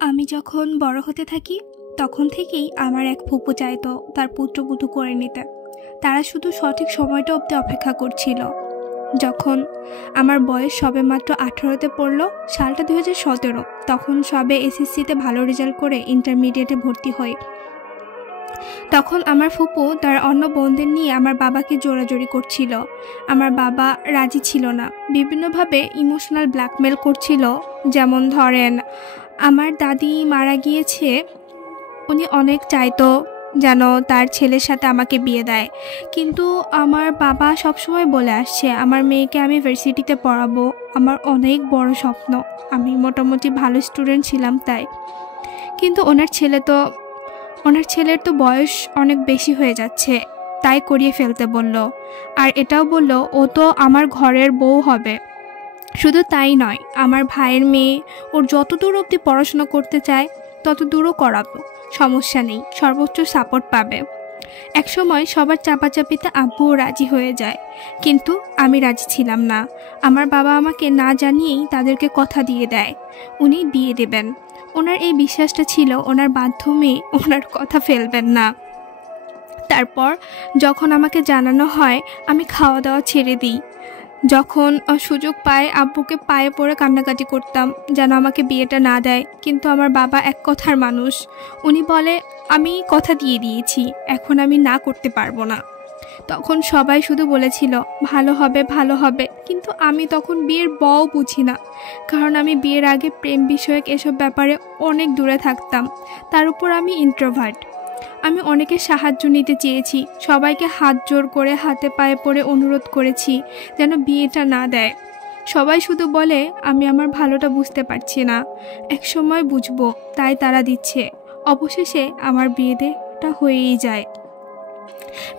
আমি যখন বড় হতে থাকি তখন থেকেই আমার এক ফুপু চাইতো তার পুত্রবধূ করে নিতে। তারা শুধু সঠিক সময়টা অবধি অপেক্ষা করছিল। যখন আমার বয়স সবে মাত্র 18তে পড়লো, সালটা 2017, তখন সবে এসএসসিতে ভালো রেজাল্ট করে ইন্টারমিডিয়েটে ভর্তি হই। তখন আমার ফুপু তার অন্য বোনদের নিয়ে আমার বাবাকে জোরাজোরি করছিল। আমার বাবা রাজি ছিল না, বিভিন্নভাবে ইমোশনাল ব্ল্যাকমেল করছিল। যেমন ধরেন, আমার দাদি মারা গিয়েছে, উনি অনেক চাইতো যেন তার ছেলের সাথে আমাকে বিয়ে দেয়, কিন্তু আমার বাবা সবসময় বলে আসছে আমার মেয়েকে আমি ভার্সিটিতে পড়াবো, আমার অনেক বড় স্বপ্ন, আমি মোটামুটি ভালো স্টুডেন্ট ছিলাম তাই। কিন্তু ওনার ছেলের তো বয়স অনেক বেশি হয়ে যাচ্ছে, তাই করিয়ে ফেলতে বলল। আর এটাও বলল ও তো আমার ঘরের বউ হবে। শুধু তাই নয়, আমার ভাইয়ের মেয়ে, ওর যত দূর অবধি পড়াশোনা করতে চায় তত দূরও করাবো, সমস্যা নেই, সর্বোচ্চ সাপোর্ট পাবে। একসময় সবার চাপাচাপিতে আব্বুও রাজি হয়ে যায়, কিন্তু আমি রাজি ছিলাম না। আমার বাবা আমাকে না জানিয়েই তাদেরকে কথা দিয়ে দেয় উনি বিয়ে দেবেন। ওনার এই বিশ্বাসটা ছিল ওনার বাধ্য মেয়ে ওনার কথা ফেলবেন না। তারপর যখন আমাকে জানানো হয়, আমি খাওয়া দাওয়া ছেড়ে দিই। যখন সুযোগ পায় আব্বুকে পায়ে পড়ে কান্নাকাটি করতাম যেন আমাকে বিয়েটা না দেয়, কিন্তু আমার বাবা এক কথার মানুষ। উনি বলে আমি কথা দিয়ে দিয়েছি, এখন আমি না করতে পারবো না। তখন সবাই শুধু বলেছিল ভালো হবে ভালো হবে, কিন্তু আমি তখন বিয়ের বও বুঝি না, কারণ আমি বিয়ের আগে প্রেম বিষয়ক এসব ব্যাপারে অনেক দূরে থাকতাম। তার উপর আমি ইন্ট্রোভার্ট। আমি অনেকের সাহায্য নিতে চেয়েছি, সবাইকে হাত জোর করে হাতে পায়ে পড়ে অনুরোধ করেছি যেন বিয়েটা না দেয়। সবাই শুধু বলে আমি আমার ভালোটা বুঝতে পারছি না, এক সময় বুঝবো, তাই তারা দিচ্ছে। অবশেষে আমার বিয়েটা হয়েই যায়।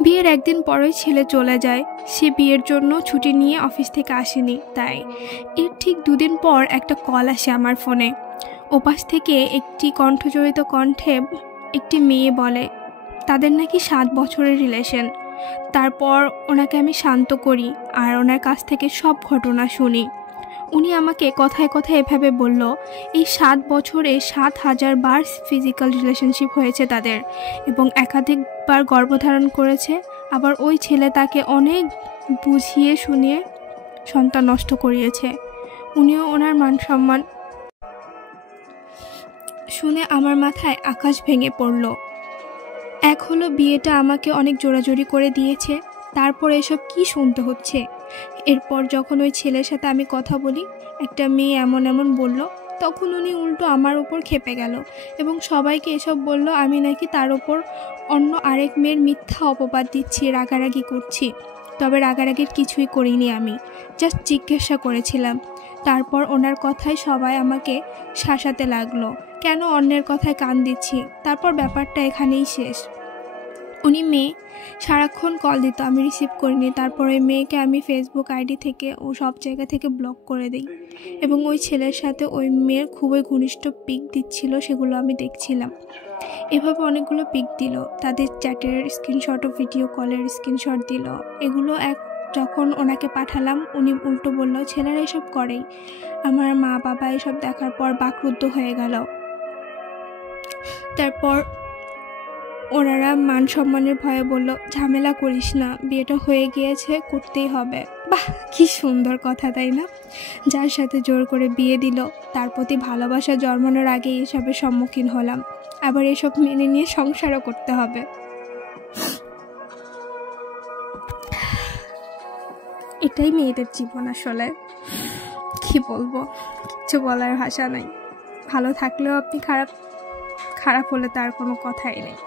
বিয়ের একদিন পরেই ছেলে চলে যায়। সে বিয়ের জন্য ছুটি নিয়ে অফিস থেকে আসেনি, তাই এর ঠিক 2 দিন পর একটা কল আসে আমার ফোনে। ওপাশ থেকে একটি কণ্ঠজড়িত কণ্ঠে একটি মেয়ে বলে তাদের নাকি 7 বছরের রিলেশন। তারপর ওনাকে আমি শান্ত করি আর ওনার কাছ থেকে সব ঘটনা শুনি। উনি আমাকে কথায় কথায় এভাবে বলল এই 7 বছরে 7,000 বার ফিজিক্যাল রিলেশনশিপ হয়েছে তাদের, এবং একাধিকবার গর্ভধারণ করেছে। আবার ওই ছেলে তাকে অনেক বুঝিয়ে শুনিয়ে সন্তান নষ্ট করিয়েছে। উনিও ওনার মান সম্মান। শুনে আমার মাথায় আকাশ ভেঙে পড়ল। এক হলো বিয়েটা আমাকে অনেক জোরাজোরি করে দিয়েছে, তারপর এসব কি শুনতে হচ্ছে। এরপর যখন ওই ছেলের সাথে আমি কথা বলি, একটা মেয়ে এমন এমন বলল, তখন উনি উল্টো আমার উপর খেপে গেল এবং সবাইকে এসব বলল আমি নাকি তার ওপর অন্য আরেক মেয়ের মিথ্যা অপবাদ দিচ্ছি, রাগারাগি করছি। তবে রাগারাগির কিছুই করিনি, আমি জাস্ট জিজ্ঞাসা করেছিলাম। তারপর ওনার কথায় সবাই আমাকে শাসাতে লাগলো, কেন অন্যের কথায় কান দিচ্ছি। তারপর ব্যাপারটা এখানেই শেষ। উনি মেয়ে সারাক্ষণ কল দিত, আমি রিসিভ করিনি। তারপর ওই মেয়েকে আমি ফেসবুক আইডি থেকে ও সব জায়গা থেকে ব্লক করে দিই, এবং ওই ছেলের সাথে ওই মেয়ের খুবই ঘনিষ্ঠ পিক দিচ্ছিল, সেগুলো আমি দেখছিলাম। এভাবে অনেকগুলো পিক দিল, তাদের চ্যাটের স্ক্রিনশট ও ভিডিও কলের স্ক্রিনশট দিল। এগুলো যখন ওনাকে পাঠালাম, উনি উল্টো বলল ছেলেরা এসব করেই। আমার মা বাবা এসব দেখার পর বাকরুদ্ধ হয়ে গেল। তারপর ওনারা মান সম্মানের ভয়ে বলল ঝামেলা করিস না, বিয়েটা হয়ে গিয়েছে, করতেই হবে। বাহ, কি সুন্দর কথা, তাই না? যার সাথে জোর করে বিয়ে দিল তার প্রতি ভালোবাসা জন্মানোর আগেই এসবের সম্মুখীন হলাম, আবার এসব মেনে নিয়ে সংসারও করতে হবে। এটাই মেয়েদের জীবন আসলে, কি বলবো, কিচ্ছু বলার ভাষা নাই। ভালো থাকলেও আপনি খারাপ হলে তার কোনো কথাই নেই।